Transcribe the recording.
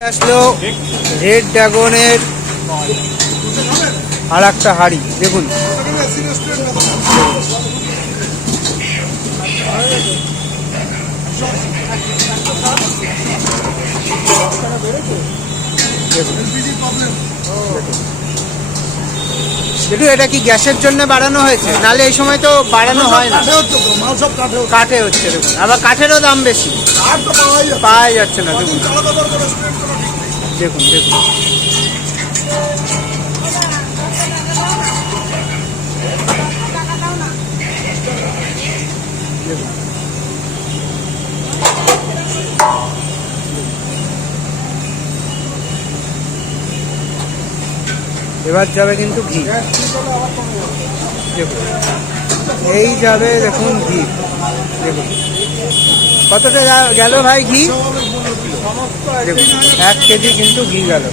আসলো রেড ড্রাগনের আর একটা হাড়ি দেখুন। দেখুন এটা কি গ্যাসের জন্য বাড়ানো হয়েছে, নাহলে এই সময় তো বাড়ানো হয় না। কাঠে হচ্ছে দেখুন, আবার কাঠেরও দাম বেশি, পাওয়া যাচ্ছে না। দেখুন দেখুন দেখুন এবার যাবে কিন্তু ঘি। দেখুন এই যাবে, দেখুন ঘি দেখুন কতটা গেল ভাই ঘি। দেখুন 1 কেজি কিন্তু ঘি গেল।